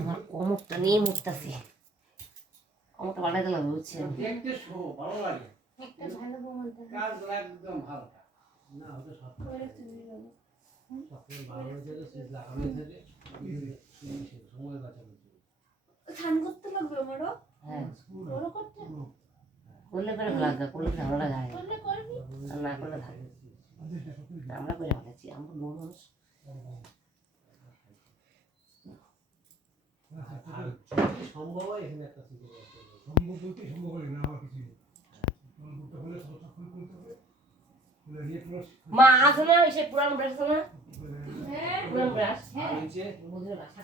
আমার কোমরটা নিয়ে মুড়তাছি, কোমরটা বাড়াইতে লাগবে বুঝছেন। করলে করে লাগবে, করলে ঝামেলা যায় আর না করলে থাকে। আমরা করে ফেলেছি, আমরা বউ মানুষ। সম্ভব হয় এখানে একটা সম্ভব বলতে সম্ভব হয় না, আমার কিছু মা আছে না এসে পুরান ব্রাশ আছে না, পুরান ব্রাশ বুঝলে ভাষা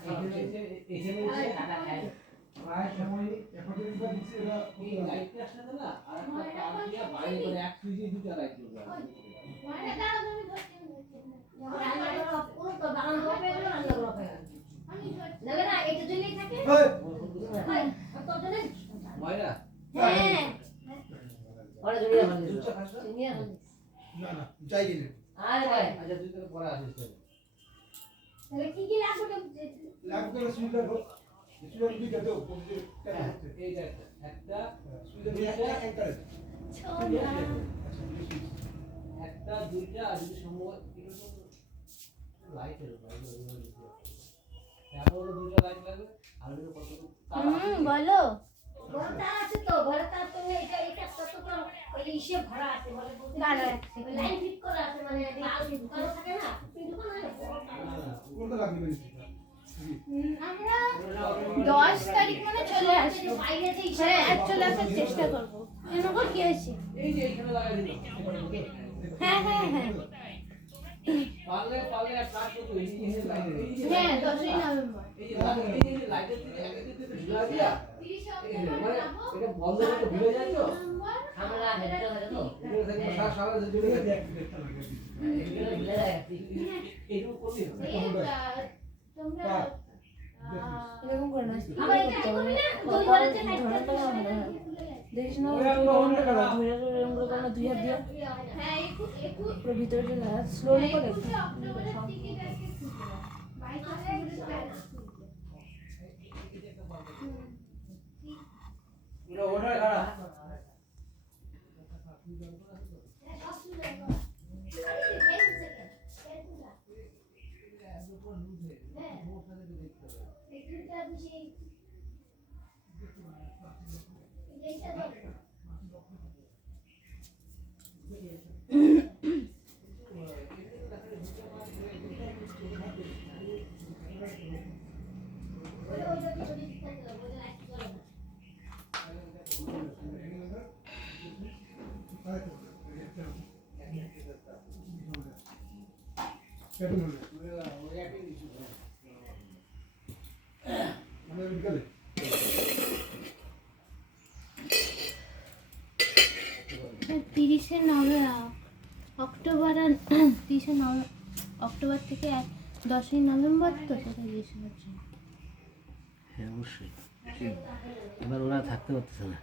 প্রায় সময় একাডেমিক বা দিচ্ছে এরা এই লাইট আসছে না, আর একটা তার দিয়ে বাইরে করে এক সুইচে দুটো লাইট জ্বলবে। মানে দাঁড়া তুমি ধরতে পুরো তো দাঁড়ান হবে না হবে না না এটা জন্যই থাকে তো জন্য ময়রা হ্যাঁ ওরা জন্য মানে দুটো খাস নিয়ে না না চাই দিলে আরে ভাই আচ্ছা তুই তো পড়া আসিস তাহলে কি কি লাগবে সুইচ সুইচ দিতে দাও এইটা একটা সুইচ দিতে একটা একটা দুইটা আর যদি সম্ভব এটা তো লাইটের তারপর দুটো লাইট লাগবে আর যদি কত বলো ভরা আছে তো ভরা তো এটা এটা কত তো ওই ইসে ভরা আছে বলে বলতে লাইন ফিট করা আছে মানে লাল কালো থাকে না কিন্তু কোন না কোনটা লাগবে আমরা 10 তারিখ মানে চলে আসব, বাইরে যে হ্যাঁ চলে আসার চেষ্টা করব। এনগো কি হইছে এই যে এখানে লাগাই দিন। হ্যাঁ হ্যাঁ হ্যাঁ পারলে এক কাজ করতে এই যে লাইট হ্যাঁ 10ই নভেম্বর এই যে লাইটের দিকে আগে দিতে ঝুলা দিয়া 30 মানে এটা বন্ধ করতে ভুলে যায় তো আমরা হেডটা হয়ে তো এটা থেকে সারা জুড়ে গেছে একটা লাগে এটা ভুলে যায় এইটুকু করতে হবে তোমরা এরকম করে না আবার এটা করবি না তুই বলে যে লাইটটা দেখিস না এরকম করে এরকম করে না দুই হাত দিয়ে হ্যাঁ একটু পুরো ভিতরে চলে যা স্লোলি করে পুরো ওটা খারাপ অক্টোবর আর 30 অক্টোবর থেকে 10ই নভেম্বর তো সেটা জিজ্ঞেস করছি। হ্যাঁ অবশ্যই এবার ওরা থাকতে পারতেছে না।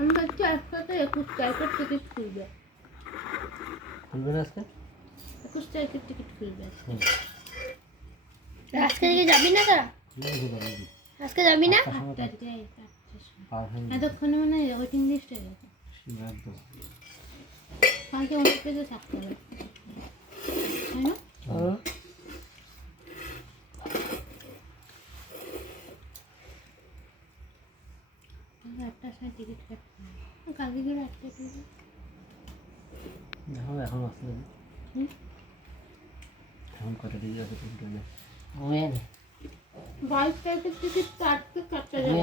আমি ভাবছি আজকে 21 তারিখের টিকিট খুলবে। খুলবে না আজকে 21 তারিখের টিকিট খুলবে। আজকে থেকে যাবি না তোরা? আজকে যাবি না? এতক্ষণে মানে ওয়েটিং লিস্ট হয়ে গেছে। কালকে অন্য পেজে থাকতে হবে তাই না? একটা সময় টিকিট কাটতে হবে কালকে গিয়ে একটা টিকিট দেখো এখন আসলে এখন কত টিকিট আছে ট্রেনে 22 তারিখের টিকিট কাটতে কাটতে যাবে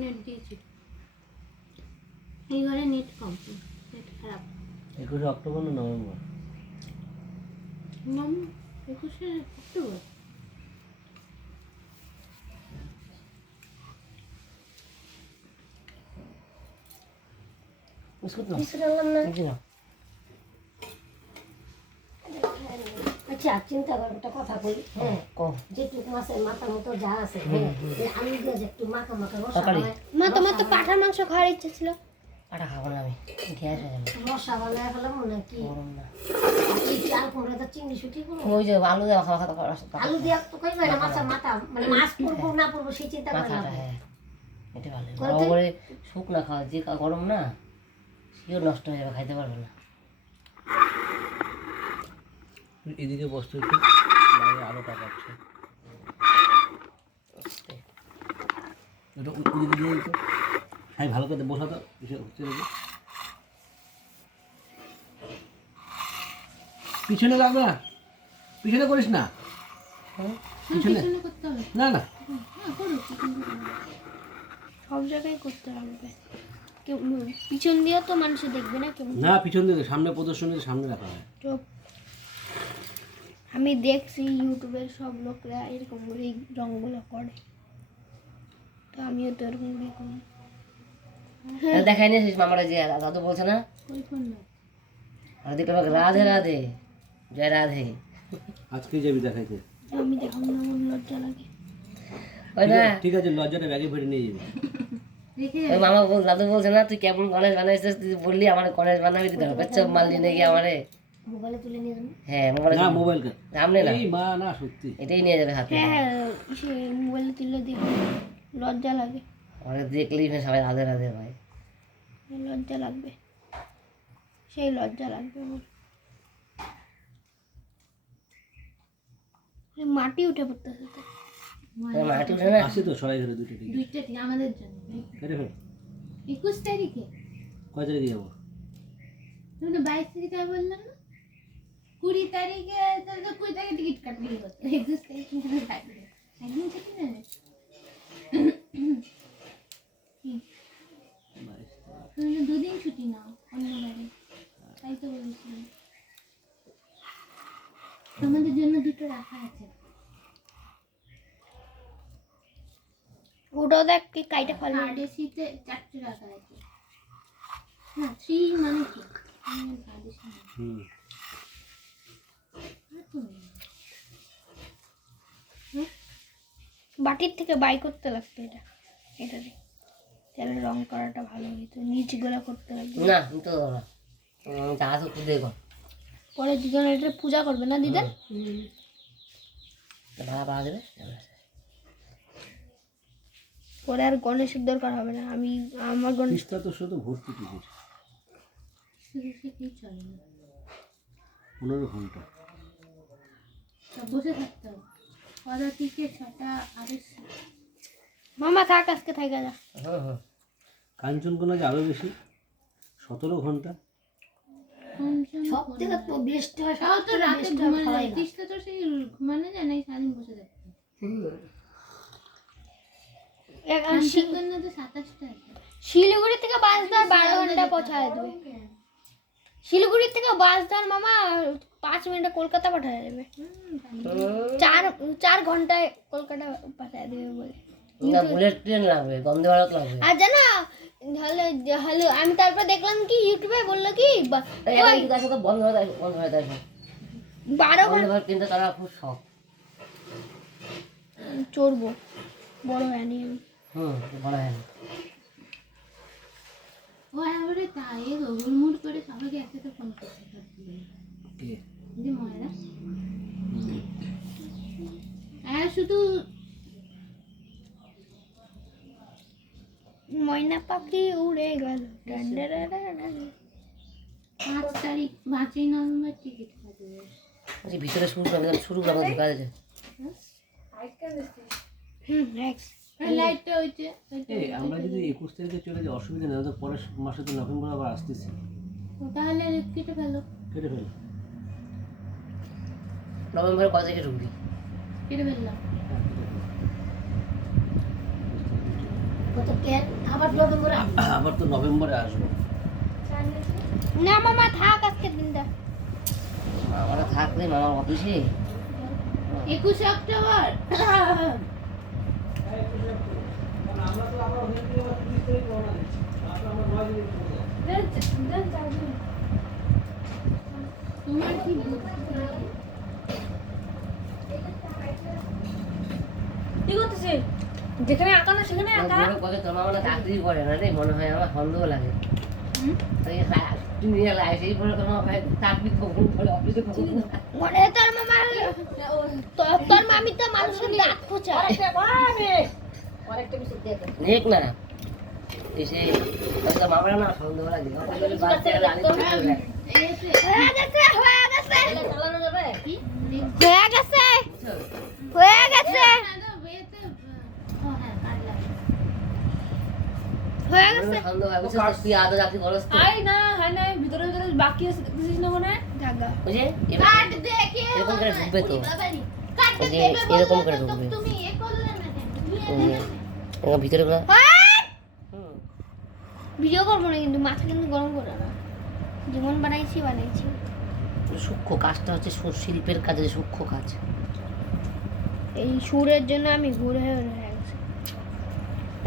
নেট দিয়েছি এই ঘরে নেট কমপ্লিট নেট খারাপ 21 অক্টোবর না নভেম্বর 21 অক্টোবর বিস্কুট না বিস্কুট আনলাম না। বুঝি না আচ্ছা চিন্তা করো একটা কথা বলি, হ্যাঁ কো যেটুকু মাছের মাথা মতো যা আছে, হ্যাঁ এই আলু দিয়ে যে একটু মাখা মাখা রসা তরকারি? বানায়, মা তোমার তো পাঠার মাংস খাওয়ার ইচ্ছে ছিল। আটা খাবো না আমি গ্যাস হয়ে যাবে রসা বানায় ফেলাম নাকি গরম না চাল কুমড়া তো চিংড়ি শুটি করবো, ওই যে আলু দেওয়া খাওয়া খাওয়া আলু দিয়ে তো কই না মাছের মাথা, মানে মাছ পড়বো না পড়বো সেই চিন্তা করে মাথাটা লাভ নেই। হ্যাঁ এটা ভালো করে গরম তুই? করে শুকনা খাওয়া যে গরম না সেও নষ্ট হয়ে যাবে খাইতে পারবে না এদিকে বসতে একটু বাইরে আলোটা পাচ্ছে এটা ওদিকে দিয়ে দিত হ্যাঁ ভালো করে বসা তো এসে হচ্ছে দেখি পিছনে লাগবে না পিছনে করিস না পিছনে না না সব জায়গায় করতে হবে, কেউ পিছন দিয়ে তো মানুষ দেখবে না কেমন। না পিছন দিকে সামনে প্রদর্শনী সামনে রাখা হয় চুপ। আমি দেখছি ইউটিউবের সব লোকরা এরকম করে এই রঙগুলো করে, তো আমিও তো এরকম করে করি। দেখাই নিয়েছিস মামারা যে দাদু বলছে না আর দিকে রাধে রাধে জয় রাধে আজকে যাবি দেখাইতে আমি দেখাবো না, আমার লজ্জা লাগে। ওই না ঠিক আছে লজ্জাটা ব্যাগে ভরে নিয়ে যাবি ওই মামা দাদু বলছে না তুই কেমন গণেশ বানাইছিস তুই বললি আমার গণেশ বানাবি দিতে হবে পেচ্ছাপ মারলি নাকি আমারে মোবাইলে তুলে নিয়ে যাবো। হ্যাঁ মোবাইল না মোবাইল সামনে না এই মা না সত্যি এটাই নিয়ে যাবে হাতে হ্যাঁ সে মোবাইলে তুলে দিই, লজ্জা লাগে, আমাকে দেখলেই না সবাই রাধে রাধে ভাই লজ্জা লাগবে, সেই লজ্জা লাগবে আমার। এই মাটি উঠে পড়তেছে তো। মাটি উঠে না আসে তো সবাই ঘরে দুটো টিকিট দুইটা ঠিক আমাদের জন্য কেটে ফেল 21 তারিখে। কয় তারিখে যাবো তুমি তো 22 তারিখে যাবে বললাম না, 20 তারিখে তাহলে তো 20 তারিখে টিকিট কাটলেই হতো, 21 তারিখে কেন কাটবে? একদিন ছুটি নেবে তুমি তো দুদিন ছুটি নাও অন্য বারে, তাই তো বলেছিলাম তোমাদের জন্য দুটো রাখা আছে। ওটাও দেখ কি কাইটা ফেলে। আরডিসিতে 4টে রাখা আছে, না 3 মানে কি আমি আরডিসি না হুম বাটির থেকে বাই করতে লাগতো এটা, এটারে তাহলে রং করাটা ভালো হইতো, নিচগুলো করতে লাগতো। না আমি তো যা আছে খুদে কর পরে দুজন এটা পূজা করবে না দিদা? ভাড়া পাওয়া যাবে পরে আর গণেশের দরকার হবে না, আমি আমার গণেশ তিস্তা তো শুধু ভর্তি টিকিট শুধু সেটাই চলে না, 15 ঘন্টা সব বসে থাকতে হবে। কটা টিকিট 6টা 2800। মামা থাক আজকে থাকা যা। হুম হুম কাঞ্চনকোনা যে আরো বেশি 17 ঘন্টা সব থেকে তো বেস্ট হয়, তাও সব তো থেকে রাতে best হয় ঘুমানো ফলাই যায়, না। তিস্তা তো সেই ঘুমানো যায় না, এই সারাদিন বসে থাকতে হয়। কাঞ্চনজঙ্ঘা তো 27টা আছে। শিলিগুড়ি থেকে বাস ধর 12 ঘন্টা পৌঁছায় দেবে, শিলিগুড়ি থেকে বাস ধর মামা 5 মিনিটে কলকাতা পাঠায় দেবে, 4 ঘন্টায় কলকাতা পাঠায় দেবে বলে। না বুলেট ট্রেন লাগবে বন্দে ভারত লাগবে আর জানো হলো হলো আমি তারপর দেখলাম কি ইউটিউবে বললো কি তাই এবার কি দেখো তো বন্ধ হয়ে যায় 12 বন্দে ঘন্টা ভারত কিন্তু তারা খুব শখ চড়বো, বড় ভ্যানি আমি। বলা হয় না ও এবারে তাই হুড়মুড় করে সবাইকে একসাথে ফোন করতে থাকবে যে ময়রা আর শুধু ময়না পাখি উড়ে গেল। 5 তারিখ 5ই নভেম্বর টিকিট কাটবে। বলছি ভিতরে শুরু করবে ঢোকা যাচ্ছে নেক্সট লাইটটা হইছে এই আমরা যদি 21 তারিখে চলে যাই অসুবিধা নেই, তো পরের মাসে তো নভেম্বর আবার আসতেছি, তাহলে কেটে ফেলো, কেটে ফেল নভেম্বরের কত থেকে ঢুকবি কেটে ফেললাম। কত কেন আবার নভেম্বরে আবার তো নভেম্বরে আসবো না মামা থাক আজকের দিনটা। মামারা থাকবে মামার অফিসে 21 অক্টোবর তোমার কি কি করতেছে? যেখানে আঁকা না সেখানে আঁকা। বলে তোমার মনে চাকরি করে না রে, মনে হয় আমার সন্দেহ লাগে। তুমি এই বলে তোমার ভাই চাকরি কখন করে অফিসে কখন মনে হয় তোর মামা তোর মামি তো মানুষের দাঁত খোঁচায়। আরেকটা বিস্কুট দিয়ে দে। নেক না এসে তোর মামার না সন্দেহ লাগে। বাচ্চা আনি দিলে হয়ে গেছে তাহলে চালানো যাবে? হয়ে গেছে হয়ে গেছে হয়ে গেছে সন্দেহ হয় বুঝছিস তো? তুই আদা জাতি করস তো আই না হয় না ভিতরে ভিতরে বাকি আছে দেখছিস না মনে জাগা বুঝে কাট দেখে এরকম করে ঢুকবে তো কাট ওই যে দেবে এরকম বললে করে তো ঢুকবে। তুমি এ করলে না এরকম ভিতরে গুলো ভিডিও করবো না কিন্তু মাথা কিন্তু গরম করে না, যেমন বানাইছি সূক্ষ্ম কাজটা হচ্ছে শিল্পের কাজে সূক্ষ্ম কাজ। এই সুরের জন্য আমি ঘুরে হয়ে গেছি।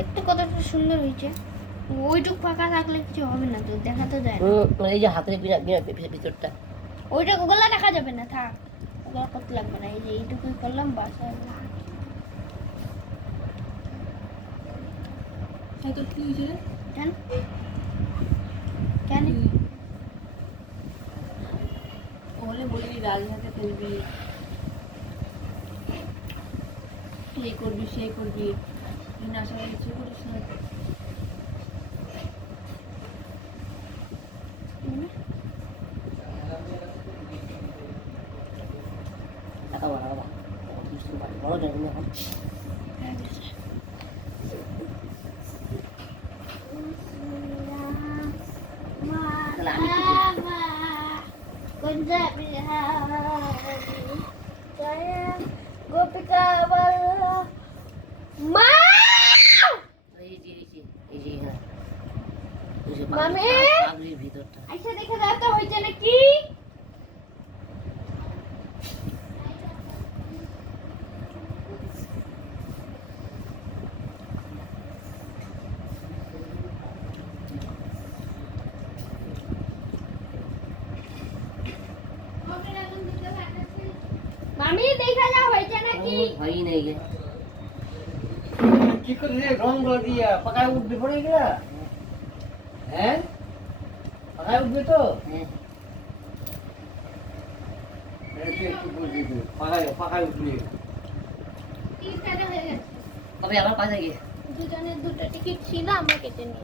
একটু কতটা সুন্দর হয়েছে, ওইটুক ফাঁকা থাকলে কিছু হবে না তো, দেখা তো যায় না। এই যে হাতের বিনা বিনা ভিতরটা ওইটা ওগুলা দেখা যাবে না, থাক ওগুলা করতে লাগবে না। এই যে এইটুকুই করলাম বাস। তোর কি হয়েছে রে? কেন কেন বলে বলবি রাজহাতে ফেলবি, এই করবি সেই করবি, না আসলে কিছু করিস না। টাকা বাড়াবা বড় জানি না এখন তাহলে আমি কি গোপিকা মা এই যে হ্যাঁ এই যে মামি! পাগড়ির ভিতরটা আচ্ছা দেখে দাও তো হয়েছে নাকি। মামি দেখা যাও হয়েছে নাকি। হয়ই নাই গে কি করে রে রং গুলো দিয়া পাকায় উঠবে পড়ে গেলা? হ্যাঁ পাকায় উঠবে তো? হ্যাঁ একটু বুঝবি পাকায় উঠবে। টিকিট কাটা হয়ে গেছে, কবে আবার কাজে গিয়ে দুজনের দুটো টিকিট ছিল, আমরা কেটে নিই।